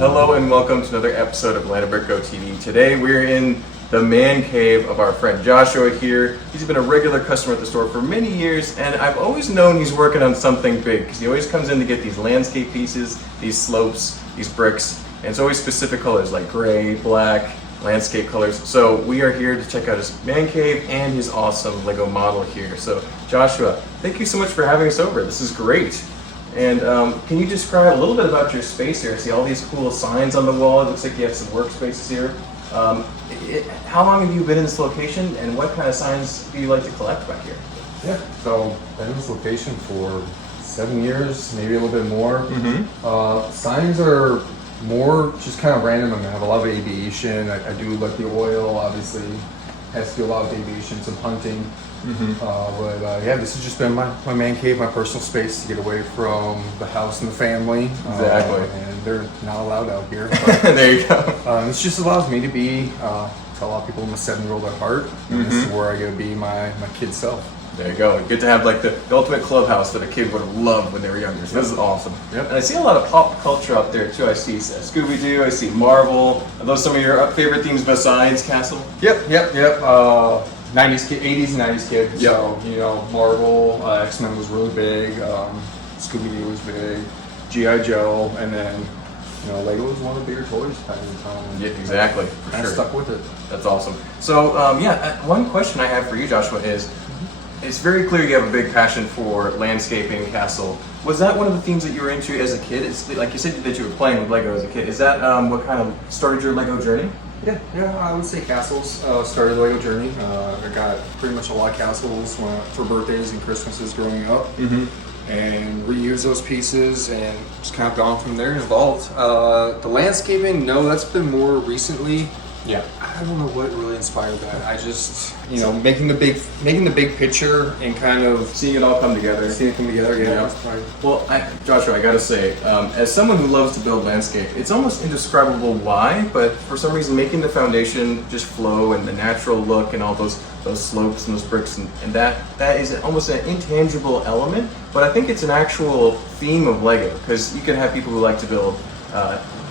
Hello and welcome to another episode of Atlanta Brick Go TV. Today we're in the man cave of our friend Joshua here. He's been a regular customer at the store for many years, and I've always known he's working on something big because he always comes in to get these landscape pieces, these slopes, these bricks, and it's always specific colors like gray, black, landscape colors. So we are here to check out his man cave and his awesome Lego model here. So Joshua, thank you so much for having us over. This is great. And can you describe a little bit about your space here? I see all these cool signs on the wall. It looks like you have some workspaces here. How long have you been in this location, and what kind of signs do you like to collect back here? Yeah, so been in this location for 7 years, maybe a little bit more. Signs are more just kind of random. I mean, I have a lot of aviation. I do like the oil, obviously. Has to do a lot of aviation, some hunting. Yeah, this has just been my man cave, my personal space to get away from the house and the family. Exactly. And they're not allowed out here. There you go. This just allows me to be, tell a lot of people I'm a 7-year-old at heart. And this is where I get to be my kid self. There you go. Good to have like the ultimate clubhouse that a kid would have loved when they were younger. So this is awesome. Yep. And I see a lot of pop culture out there too. I see Scooby-Doo, I see Marvel. Are those some of your favorite themes besides Castle? Yep. 90s kid, 80s and 90s kid. Yep. So, you know, Marvel, X-Men was really big, Scooby-Doo was big, G.I. Joe, and then, you know, Lego was one of the bigger toys kind of time. Yeah, exactly. I stuck with it. That's awesome. So, one question I have for you, Joshua, is it's very clear you have a big passion for landscaping, castle. Was that one of the themes that you were into as a kid? It's like you said that you were playing with Lego as a kid. Is that what kind of started your Lego journey? Yeah, I would say castles started the Lego journey. I got pretty much a lot of castles for birthdays and Christmases growing up, and reused those pieces and just kind of gone from there and evolved. The landscaping, no, that's been more recently. Yeah, I don't know what really inspired that. I just, you know, making the big picture and kind of seeing it all come together. Yeah. Well, Joshua, I gotta say, as someone who loves to build landscape, it's almost indescribable why, but for some reason making the foundation just flow and the natural look and all those slopes and those bricks and that is almost an intangible element, but I think it's an actual theme of Lego, because you can have people who like to build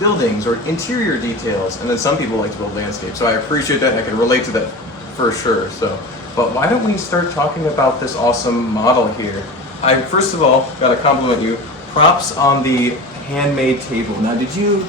buildings or interior details, and then some people like to build landscape. So I appreciate that, and I can relate to that for sure. So, but why don't we start talking about this awesome model here? I first of all gotta compliment you. Props on the handmade table. Now, did you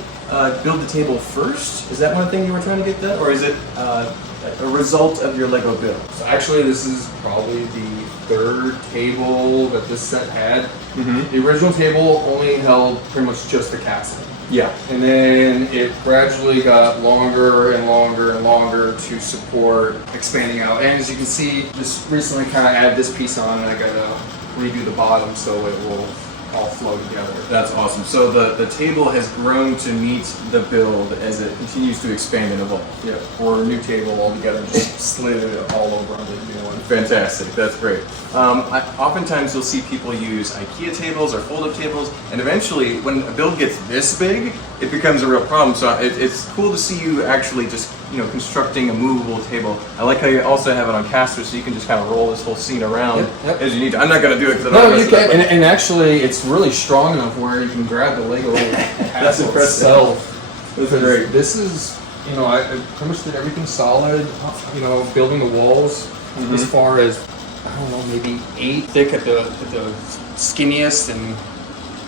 build the table first? Is that one thing you were trying to get done, or is it a result of your Lego build? So actually, this is probably the third table that this set had. The original table only held pretty much just the castle. Yeah. And then it gradually got longer and longer and longer to support expanding out. And as you can see, just recently kind of added this piece on, and I gotta redo the bottom so it will all flow together. That's awesome. So the table has grown to meet the build as it continues to expand and evolve. Yeah, or a new table altogether, just slid it all over onto the new one. Fantastic, that's great. Oftentimes you'll see people use IKEA tables or fold-up tables, and eventually when a build gets this big, it becomes a real problem. So it's cool to see you actually just, you know, constructing a movable table. I like how you also have it on casters, so you can just kind of roll this whole scene around as you need to. I'm not going to do it because no, you can. And actually, it's really strong enough where you can grab the Lego castle itself. That's great. This is, you know, I pretty much did everything solid. You know, building the walls as far as, I don't know, maybe 8 thick at the skinniest, and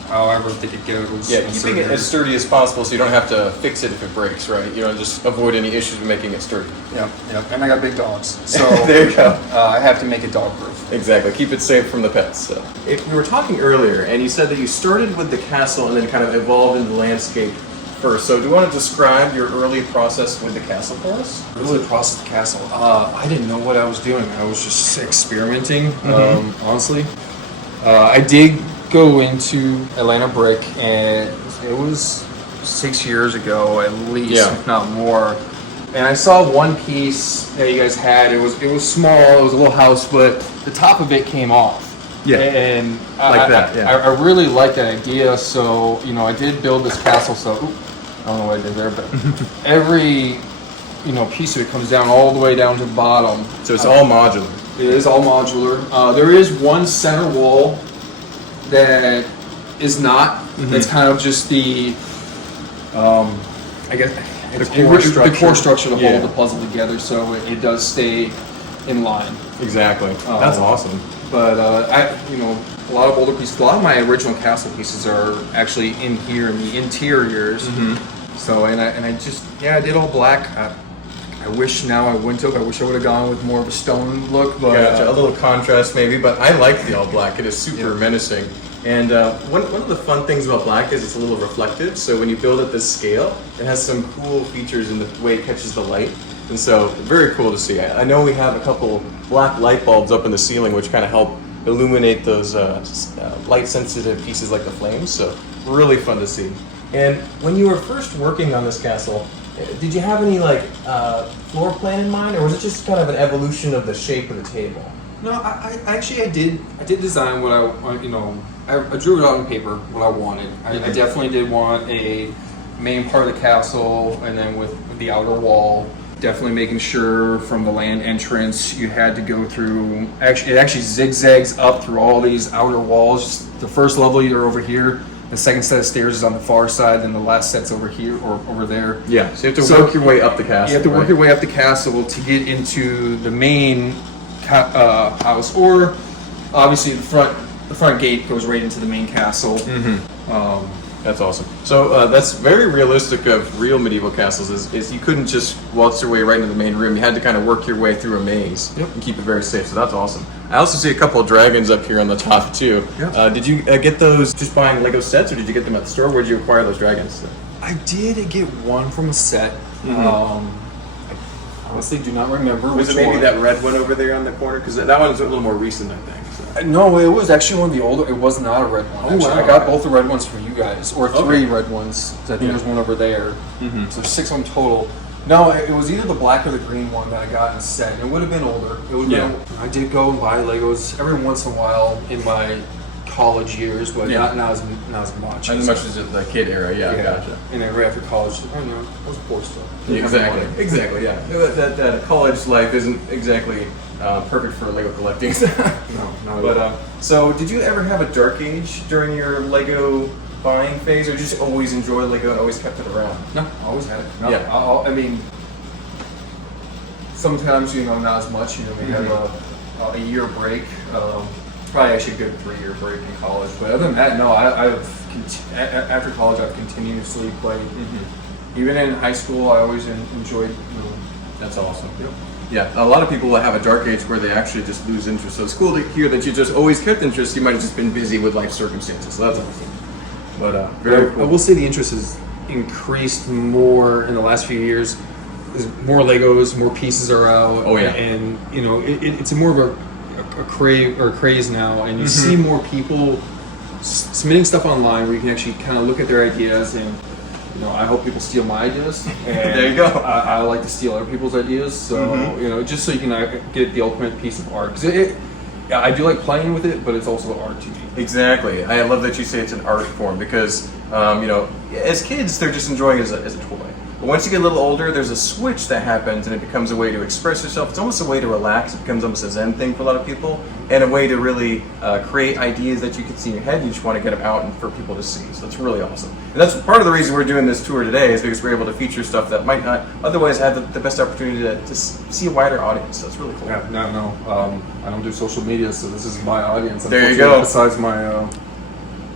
however thick it goes. Yeah, keeping it as sturdy as possible so you don't have to fix it if it breaks, right? You know, just avoid any issues with making it sturdy. Yeah. And I got big dogs, so there you go. I have to make it dog-proof. Exactly, keep it safe from the pets. So, we were talking earlier, and you said that you started with the castle and then kind of evolved into the landscape first. So do you want to describe your early process with the castle for us? Early process of the castle. I didn't know what I was doing. I was just experimenting, honestly. I did go into Atlanta Brick, and it was 6 years ago at least, if not more. And I saw one piece that you guys had. It was small. It was a little house, but the top of it came off. Yeah, and I really liked that idea. So, you know, I did build this castle. So I don't know what I did there, but every, you know, piece of it comes down all the way down to the bottom. So it's all modular. It is all modular. There is one center wall that is not. That's kind of just the I guess The core structure. to Yeah. hold the puzzle together, so it does stay in line. Exactly. That's awesome. But a lot of older pieces, a lot of my original castle pieces are actually in here in the interiors. So and I did all black. I wish now I wouldn't have. I wish I would have gone with more of a stone look, but Gotcha. A little contrast maybe, but I like the all black. It is super menacing. And one of the fun things about black is it's a little reflective. So when you build at this scale, it has some cool features in the way it catches the light. And so very cool to see. I know we have a couple black light bulbs up in the ceiling, which kind of help illuminate those light sensitive pieces like the flames. So really fun to see. And when you were first working on this castle, did you have any floor plan in mind, or was it just kind of an evolution of the shape of the table? no, I did design what I drew it out on paper what I wanted. I definitely did want a main part of the castle, and then with the outer wall. Definitely making sure from the land entrance you had to go through. It actually zigzags up through all these outer walls. The first level you're over here. The second set of stairs is on the far side, and the last set's over here or over there. Yeah, so you have to work your way up the castle. You have to work your way up the castle to get into the main house, or obviously the front gate goes right into the main castle. That's awesome. So that's very realistic of real medieval castles. Is you couldn't just waltz your way right into the main room. You had to kind of work your way through a maze and keep it very safe. So that's awesome. I also see a couple of dragons up here on the top too. Yep. Did you get those just buying Lego sets, or did you get them at the store? Where did you acquire those dragons? I did get one from a set. I honestly do not remember. Was it maybe that red one over there on the corner? Because that one's a little more recent, I think. So. No, it was actually one of the older. It was not a red one. Oh, wow. I got both the red ones for you guys, or three red ones. I think there's one over there. So there's 6 of them total. No, it was either the black or the green one that I got in a set. It would have been older. It would have been, I did go and buy Legos every once in a while in my college years, but not as much. As much as the kid era, gotcha. And then right after college, I don't know, I was poor stuff. Exactly, yeah. That college life isn't exactly perfect for Lego collecting. No. But so, did you ever have a dark age during your Lego buying phase, or did you just always enjoy Lego and always kept it around? No, I always had it. No, Yeah. I mean, sometimes not as much. We have a year break. Probably actually a good 3-year break in college. But other than that, no. After college, I've continuously played. Even in high school, I always enjoyed. That's awesome. Yep. Yeah, a lot of people have a dark age where they actually just lose interest. So it's cool to hear that you just always kept interest. You might have just been busy with life circumstances. So that's awesome. But very cool. I will say the interest has increased more in the last few years. There's more Legos, more pieces are out. Oh, yeah. And it's more of a craze now, and you see more people submitting stuff online where you can actually kind of look at their ideas, and I hope people steal my ideas. And there you go. I like to steal other people's ideas, so just so you can get the ultimate piece of art. Because I do like playing with it, but it's also art to me. Exactly. I love that you say it's an art form because as kids they're just enjoying it as a toy. But once you get a little older, there's a switch that happens, and it becomes a way to express yourself. It's almost a way to relax. It becomes almost a zen thing for a lot of people, and a way to really create ideas that you can see in your head, and you just want to get them out and for people to see. So it's really awesome. And that's part of the reason we're doing this tour today, is because we're able to feature stuff that might not otherwise have the best opportunity to see a wider audience. So it's really cool. Yeah, no. I don't do social media, so this is my audience. There you go. Besides my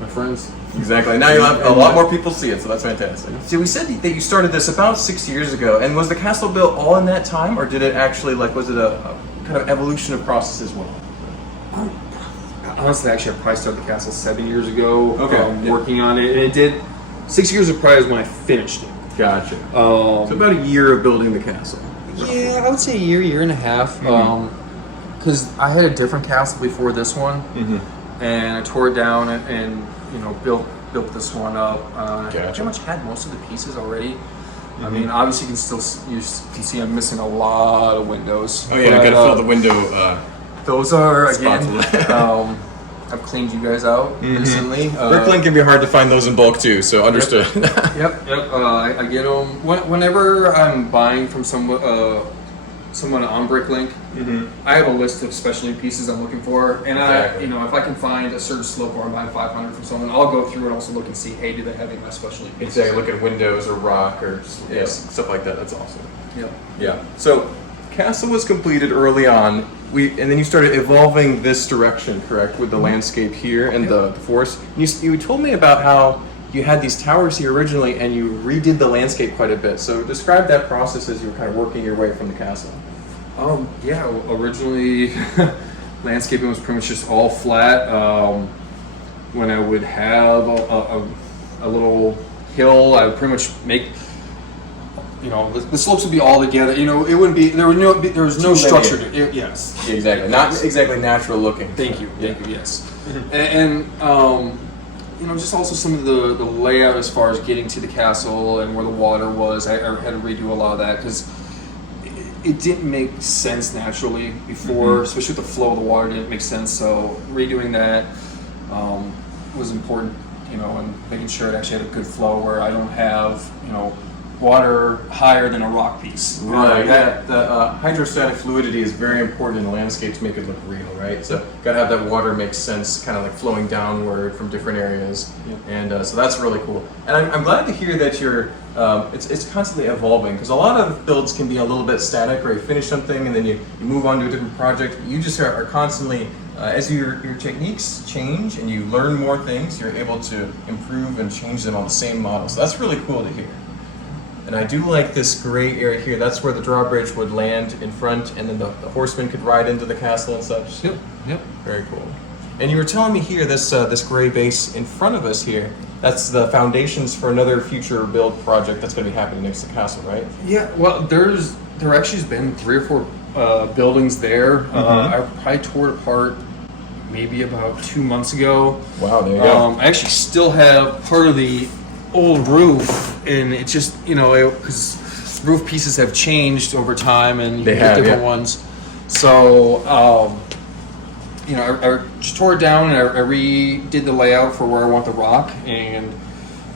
friends. Exactly. Now you'll have a lot more people see it, so that's fantastic. So we said that you started this about 6 years ago, and was the castle built all in that time, or did it actually, was it a kind of evolution of process as well? Honestly, actually, I probably started the castle 7 years ago. Okay. Working on it, and it did. 6 years of probably is when I finished it. Gotcha. So about a year of building the castle. Yeah, I would say a year and a half. Because I had a different castle before this one, and I tore it down and built this one up. I pretty much had most of the pieces already. I mean, obviously you can see I'm missing a lot of windows. Oh yeah, I gotta fill the window. Those are again. I've cleaned you guys out recently. Brooklyn can be hard to find those in bulk too, so understood. Yep. I get them whenever I'm buying from someone someone on Bricklink, I have a list of specialty pieces I'm looking for, and Exactly. if I can find a certain slope where I'm buying 500 from someone, I'll go through and also look and see, hey, do they have any of my specialty pieces? Exactly. Look at windows or rock or stuff like that. That's awesome. Yep. Yeah. So, castle was completed early on. And then you started evolving this direction, correct, with the landscape here and the forest. You told me about how you had these towers here originally, and you redid the landscape quite a bit. So describe that process as you were kind of working your way from the castle. Yeah. Originally, landscaping was pretty much just all flat. When I would have a little hill, I would pretty much make. The slopes would be all together. It wouldn't be. There was no structure to it. Yes. Exactly. Not exactly natural looking. Thank you. Yes. And just also some of the layout as far as getting to the castle and where the water was. I had to redo a lot of that because it didn't make sense naturally before, especially with the flow of the water didn't make sense. So redoing that was important. And making sure it actually had a good flow where I don't have water higher than a rock piece. Right. The hydrostatic fluidity is very important in the landscape to make it look real, right? So gotta have that water make sense, kind of like flowing downward from different areas, and so that's really cool. And I'm glad to hear that you're. It's constantly evolving because a lot of builds can be a little bit static, where you finish something and then you move on to a different project. You just are constantly. As your techniques change and you learn more things, you're able to improve and change them on the same model. So that's really cool to hear. And I do like this gray area here. That's where the drawbridge would land in front, and then the horsemen could ride into the castle and such. Yep. Very cool. And you were telling me here, this gray base in front of us here, that's the foundations for another future build project that's going to be happening next to the castle, right? Yeah. Well, there actually has been 3 or 4 buildings there. I probably tore it apart maybe about 2 months ago. Wow, there you go. I actually still have part of the old roof, and it's just because roof pieces have changed over time, and you get different ones. So I just tore it down and I redid the layout for where I want the rock, and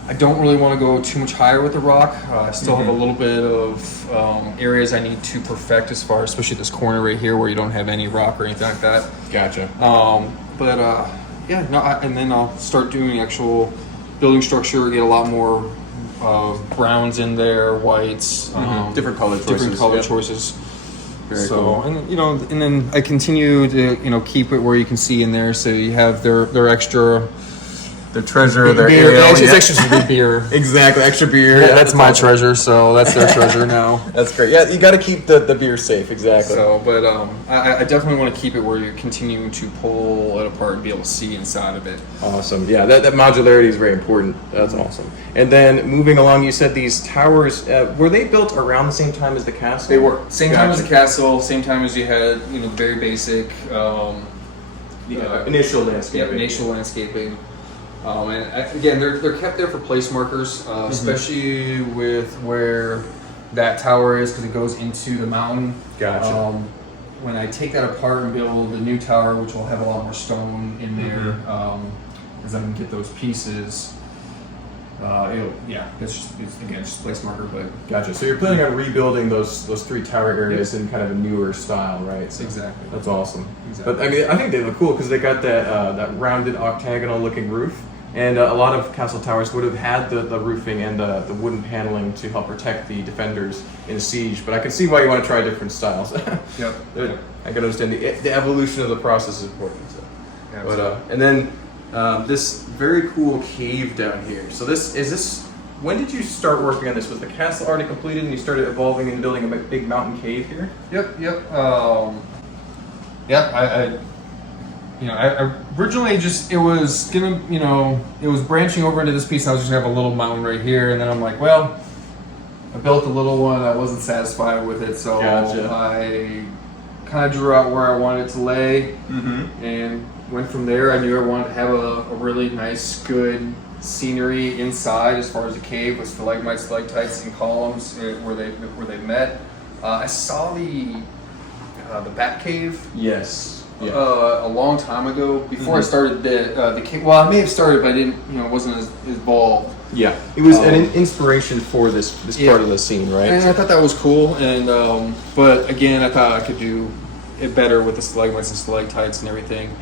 I don't really want to go too much higher with the rock. I still have a little bit of areas I need to perfect as far as, especially this corner right here where you don't have any rock or anything like that. Gotcha. And then I'll start doing actual building structure, get a lot more browns in there, whites, different color choices. Very cool. And then I continue to keep it where you can see in there, so you have their extra. Their treasure, their beer. ale. It's extra beer. Exactly, extra beer. Yeah, that's my treasure, so that's their treasure now. That's great. Yeah, you got to keep the beer safe. Exactly. So, but I definitely want to keep it where you're continuing to pull it apart and be able to see inside of it. Awesome. Yeah, that modularity is very important. That's awesome. And then moving along, you said these towers were they built around the same time as the castle? They were same time as the castle, same time as you had very basic initial landscaping. Yep, initial landscaping. Again, they're kept there for place markers, especially with where that tower is, because it goes into the mountain. Gotcha. When I take that apart and build the new tower, which will have a lot more stone in there, as I can get those pieces. It's just place marker, but Gotcha. So you're planning on rebuilding those 3 tower areas in kind of a newer style, right? So exactly. That's awesome. Exactly. But I think they look cool because they got that rounded octagonal looking roof. And a lot of castle towers would have had the roofing and the wooden paneling to help protect the defenders in a siege. But I can see why you want to try different styles. Yep. I can understand the evolution of the process is important. So. But and then this very cool cave down here. So when did you start working on this? Was the castle already completed and you started evolving into building a big mountain cave here? Yep. I originally it was branching over into this piece. I was just gonna have a little mountain right here, and then I'm like, well, I built a little one. I wasn't satisfied with it, so Gotcha. I kind of drew out where I wanted it to lay, and went from there. I knew I wanted to have a really nice, good scenery inside as far as the cave with stalagmites, stalactites, and columns where they met. I saw the Bat Cave. Yes. a long time ago before I started the well, I may have started, but I didn't, wasn't as involved. Yeah, it was an inspiration for this part of the scene, right? And I thought that was cool, and but again, I thought I could do it better with the stalagmites and stalactites and everything.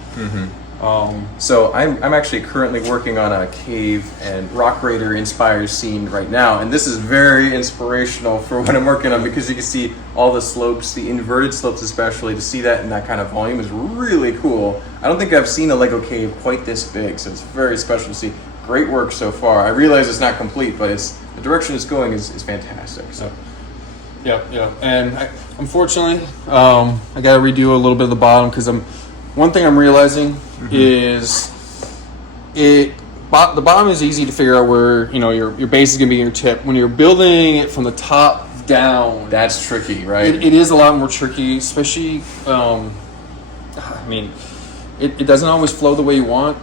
So I'm actually currently working on a cave and rock raider inspired scene right now, and this is very inspirational for what I'm working on because you can see all the slopes, the inverted slopes especially. To see that in that kind of volume is really cool. I don't think I've seen a Lego cave quite this big, so it's very special to see. Great work so far. I realize it's not complete, but the direction it's going is fantastic. So. Yeah. And unfortunately, I got to redo a little bit of the bottom because one thing I'm realizing is the bottom is easy to figure out where your base is going to be in your tip. When you're building it from the top down, that's tricky, right? It is a lot more tricky, especially. It doesn't always flow the way you want.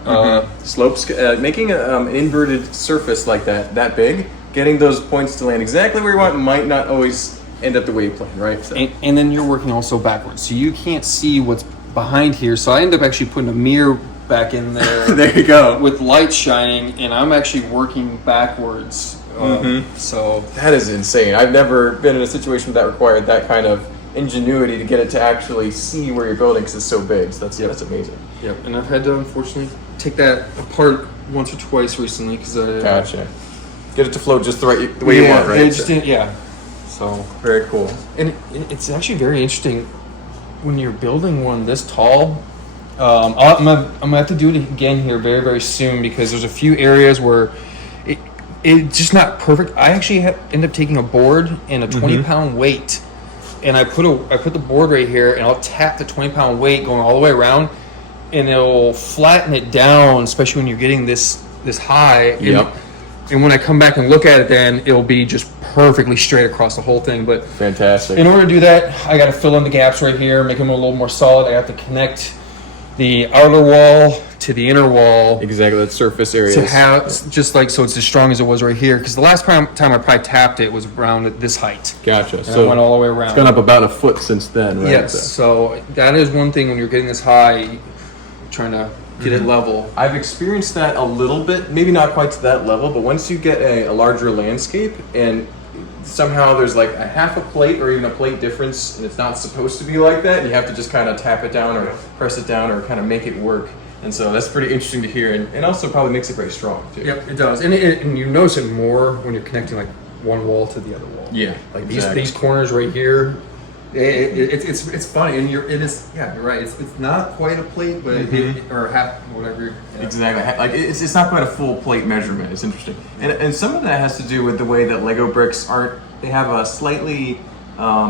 Slopes, making an inverted surface like that big, getting those points to land exactly where you want might not always end up the way you plan, right? So. And then you're working also backwards, so you can't see what's behind here. So I end up actually putting a mirror back in there. There you go. With light shining, and I'm actually working backwards. So that is insane. I've never been in a situation that required that kind of ingenuity to get it to actually see where you're building because it's so big. So that's amazing. Yep, and I've had to unfortunately take that apart once or twice recently because I gotcha. Get it to flow just the way you want, right? So very cool. And it's actually very interesting when you're building one this tall. I'm gonna have to do it again here very, very soon because there's a few areas where it's just not perfect. I actually end up taking a board and a 20-pound weight, and I put the board right here, and I'll tap the 20-pound weight going all the way around, and it'll flatten it down, especially when you're getting this high. Yep. And when I come back and look at it, then it'll be just perfectly straight across the whole thing. But fantastic. In order to do that, I got to fill in the gaps right here, make them a little more solid. I have to connect the outer wall to the inner wall. Exactly, that surface area. To have just like so, it's as strong as it was right here. Because the last time I probably tapped it was around at this height. Gotcha. And so I went all the way around. It's gone up about a foot since then, right? Yes. So that is one thing when you're getting this high, trying to get it level. I've experienced that a little bit, maybe not quite to that level, but once you get a larger landscape and somehow there's like a half a plate or even a plate difference and it's not supposed to be like that, and you have to just kind of tap it down or press it down or kind of make it work. And so that's pretty interesting to hear, and also probably makes it very strong too. Yep, it does. And you notice it more when you're connecting like one wall to the other wall. Yeah, like exactly. these corners right here. It's funny, and you're right. It's not quite a plate, but or half, whatever. Yeah. Exactly, like it's not quite a full plate measurement. It's interesting, and some of that has to do with the way that Lego bricks aren't. They have a slightly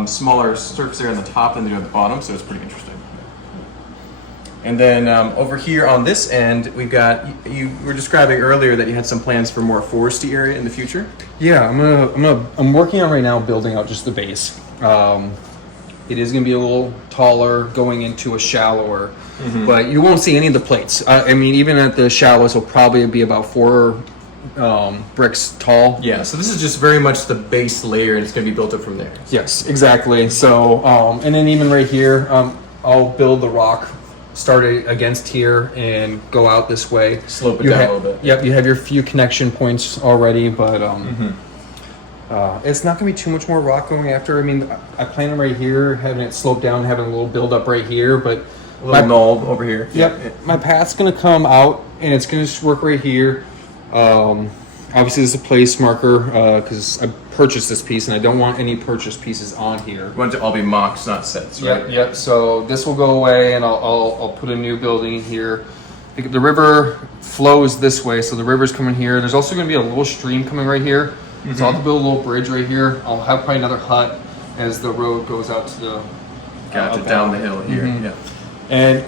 smaller surface area on the top than they do at the bottom, so it's pretty interesting. And then over here on this end, we've got you were describing earlier that you had some plans for more foresty area in the future. Yeah, I'm working on right now building out just the base. It is going to be a little taller going into a shallower, but you won't see any of the plates. I mean, even at the shallowest, it'll probably be about 4 bricks tall. Yeah, so this is just very much the base layer, and it's going to be built up from there. Yes, exactly. So, and then even right here, I'll build the rock, start it against here, and go out this way. Slope it down a little bit. Yep, you have your few connection points already, but it's not going to be too much more rock going after. I mean, I plan on right here, having it slope down, having a little build up right here, but a little knoll over here. Yep, my path's going to come out, and it's going to work right here. Obviously, this is a place marker because I purchased this piece, and I don't want any purchased pieces on here. You want it to all be mocks, not sets, right? Yep. So this will go away, and I'll put a new building here. The river flows this way, so the river's coming here. There's also going to be a little stream coming right here. So I'll have to build a little bridge right here. I'll have probably another hut as the road goes out to the down the hill here. Yeah. And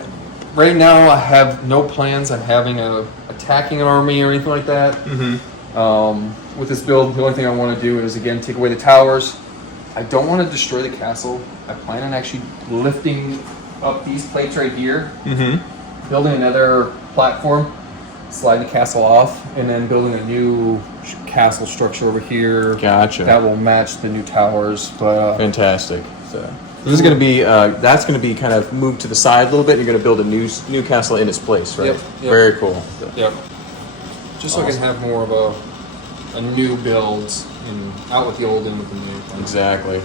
right now I have no plans on having attacking an army or anything like that. With this build, the only thing I want to do is again take away the towers. I don't want to destroy the castle. I plan on actually lifting up these plates right here, building another platform, slide the castle off, and then building a new castle structure over here. Gotcha. That will match the new towers. But fantastic. So This is going to be that's going to be kind of moved to the side a little bit. You're going to build a new castle in its place, right? Yep. Very cool. Yep. Just so I can have more of a new build and out with the old in with the new. Exactly.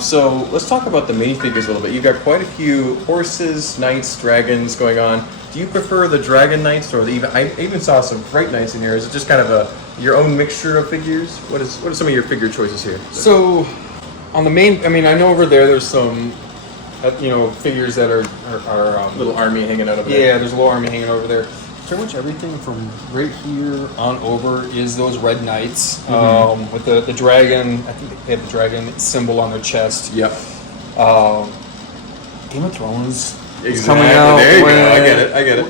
So let's talk about the minifigures a little bit. You've got quite a few horses, knights, dragons going on. Do you prefer the dragon knights, or I even saw some fright knights in here? Is it just kind of your own mixture of figures? What are some of your figure choices here? So on the main, I mean, I know over there's some, figures that are Little army hanging out over there. yeah, there's a little army hanging over there. Pretty much everything from right here on over is those red knights with the dragon. I think they have the dragon symbol on their chest. Yep. Game of Thrones is Exactly. coming out. There you go. I get it.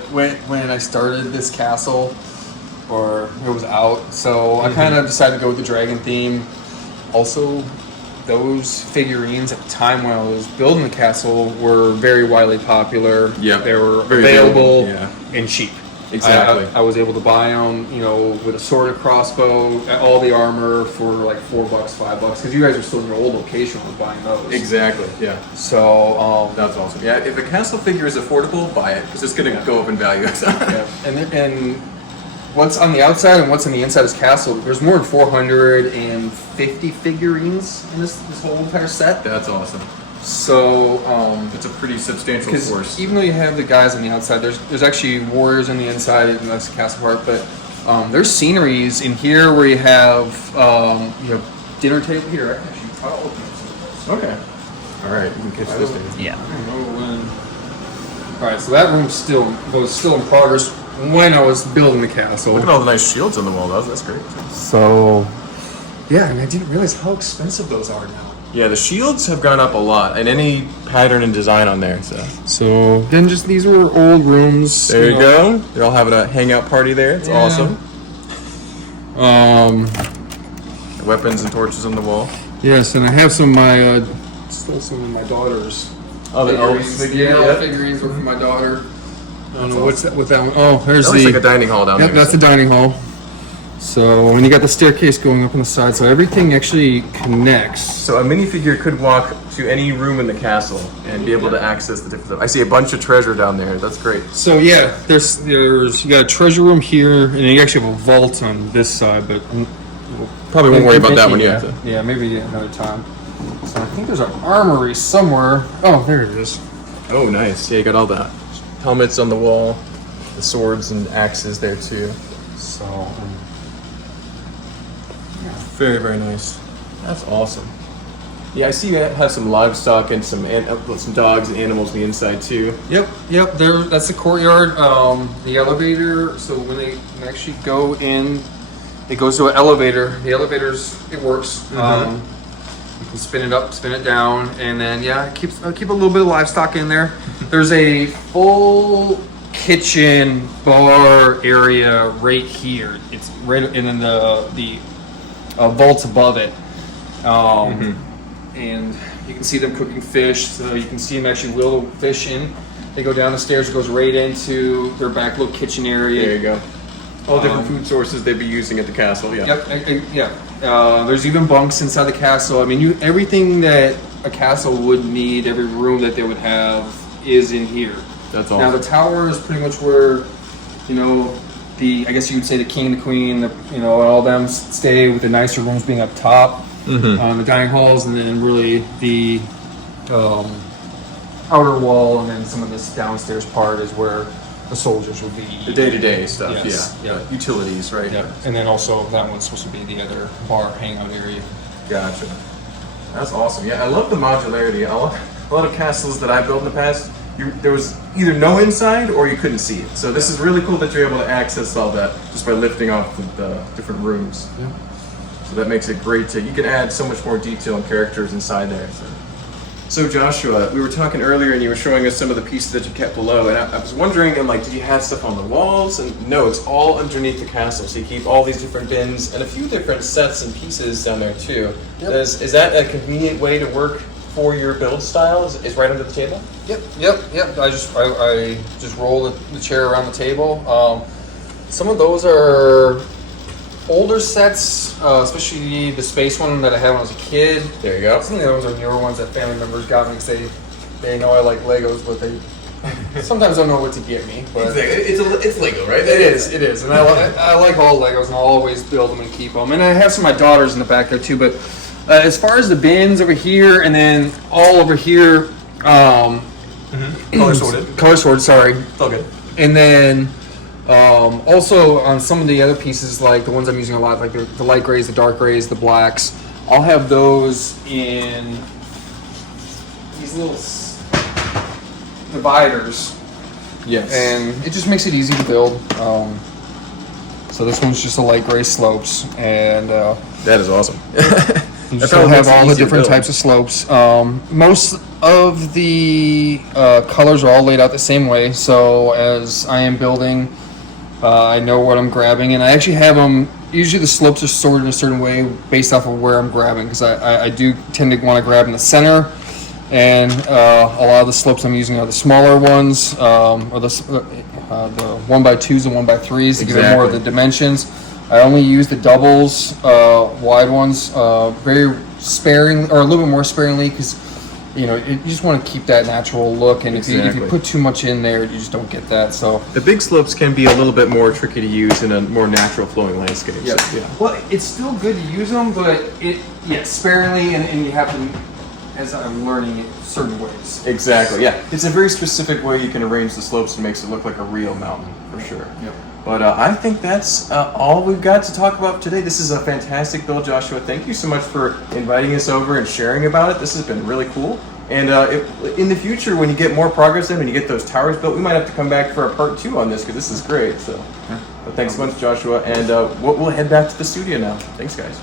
When I started this castle, or it was out, so I kind of decided to go with the dragon theme. Also, those figurines at the time when I was building the castle were very widely popular. Yep. They were Very available available, and cheap. Exactly. I was able to buy them, with a sword and crossbow, all the armor for like $4, $5, because you guys are still in your old location when buying those. Exactly. Yeah. So That's awesome. Yeah. If a castle figure is affordable, buy it because it's going to go up in value. yeah. And what's on the outside and what's on the inside of this castle, there's more than 450 figurines in this whole entire set. That's awesome. So It's a pretty substantial because force. even though you have the guys on the outside, there's actually warriors on the inside, and that's the castle part. But there's sceneries in here where you have dinner table here. Actually, I'll open up some of those. Okay. All right. You can catch this thing. Yeah. I don't know when. All right, so that room was still in progress when I was building the castle. Look at all the nice shields on the wall. That's great. So yeah, and I didn't realize how expensive those are now. Yeah, the shields have gone up a lot, and any pattern and design on there. So then, just these were old rooms. There you go. They're all having a hangout party there. It's Yeah. awesome. Weapons and torches on the wall. Yes, and I have some of still some of my daughter's figurines. Yeah, figurines were from my daughter. I don't know what's that. What that one? Oh, there's That looks like a dining hall down Yep, there. that's the dining hall. So when you got the staircase going up on the side, so everything actually connects. So a minifigure could walk to any room in the castle and be able to access the different stuff. I see a bunch of treasure down there. That's great. So yeah, there's you got a treasure room here, and you actually have a vault on this side, but Probably won't worry about that one yet. Yeah, maybe another time. So I think there's an armory somewhere. Oh, there it is. Oh, nice. Yeah, you got all the helmets on the wall, the swords and axes there too. So Very, very nice. That's awesome. Yeah, I see you have some livestock and some dogs and animals on the inside too. Yep. That's the courtyard. The elevator. So when they actually go in, it goes to an elevator. The elevators, it works. You can spin it up, spin it down, and then keep a little bit of livestock in there. There's a full kitchen bar area right here. It's right, and then the vaults above it. And you can see them cooking fish, so you can see them actually wheel the fish in. They go down the stairs, it goes right into their back little kitchen area. There you go. All different food sources they'd be using at the castle. Yeah. Yep. There's even bunks inside the castle. I mean, everything that a castle would need, every room that they would have, is in here. That's awesome. Now the tower is pretty much where, I guess you would say the king, the queen, and all them stay, with the nicer rooms being up top. The dining halls, and then really the outer wall, and then some of this downstairs part is where the soldiers would be. The day-to-day stuff. Yes, Yeah. yeah. Utilities, right? Yep. And then also that one's supposed to be the other bar hangout area. Gotcha. That's awesome. Yeah, I love the modularity. A lot of castles that I've built in the past, there was either no inside or you couldn't see it. So this is really cool that you're able to access all that just by lifting off the different rooms. Yeah. So that makes it great you can add so much more detail and characters inside there. So Joshua, we were talking earlier and you were showing us some of the pieces that you kept below, and I was wondering, did you have stuff on the walls? And no, it's all underneath the castle. So you keep all these different bins and a few different sets and pieces down there too. Yep. Is that a convenient way to work for your build style? Is right under the table? Yep. I just roll the chair around the table. Some of those are older sets, especially the space one that I had when I was a kid. There you go. Some of those are newer ones that family members got me because they know I like Legos, but they sometimes don't know what to get me. But It's Lego, right? it is, and I like all Legos, and I'll always build them and keep them. And I have some of my daughters in the back there too. But as far as the bins over here, and then all over here, Color sorted. color sorted. Sorry, It's all good. and then. Also, on some of the other pieces, like the ones I'm using a lot, like the light grays, the dark grays, the blacks, I'll have those in these little dividers, Yes. and it just makes it easy to build. So this one's just a light gray slopes, and that is awesome. you just have all the different types of slopes. Most of the colors are all laid out the same way, so as I am building, I know what I'm grabbing, and I actually have them. Usually, the slopes are sorted in a certain way based off of where I'm grabbing, because I do tend to want to grab in the center, and a lot of the slopes I'm using are the smaller ones, or the 1x2s and 1x3s to give it more of the dimensions. I only use the doubles, wide ones, very sparingly, or a little bit more sparingly, because you just want to keep that natural look, and if you put too much in there, you just don't get that. So the big slopes can be a little bit more tricky to use in a more natural flowing landscape. Yep. So, yeah. Well, it's still good to use them, but sparingly, and you have to, as I'm learning it, certain ways. Exactly. Yeah. It's a very specific way you can arrange the slopes that makes it look like a real mountain for sure. Yep. But I think that's all we've got to talk about today. This is a fantastic build, Joshua. Thank you so much for inviting us over and sharing about it. This has been really cool. And in the future, when you get more progress in and you get those towers built, we might have to come back for a part 2 on this, because this is great. So, but thanks so much, Joshua. And we'll head back to the studio now. Thanks, guys.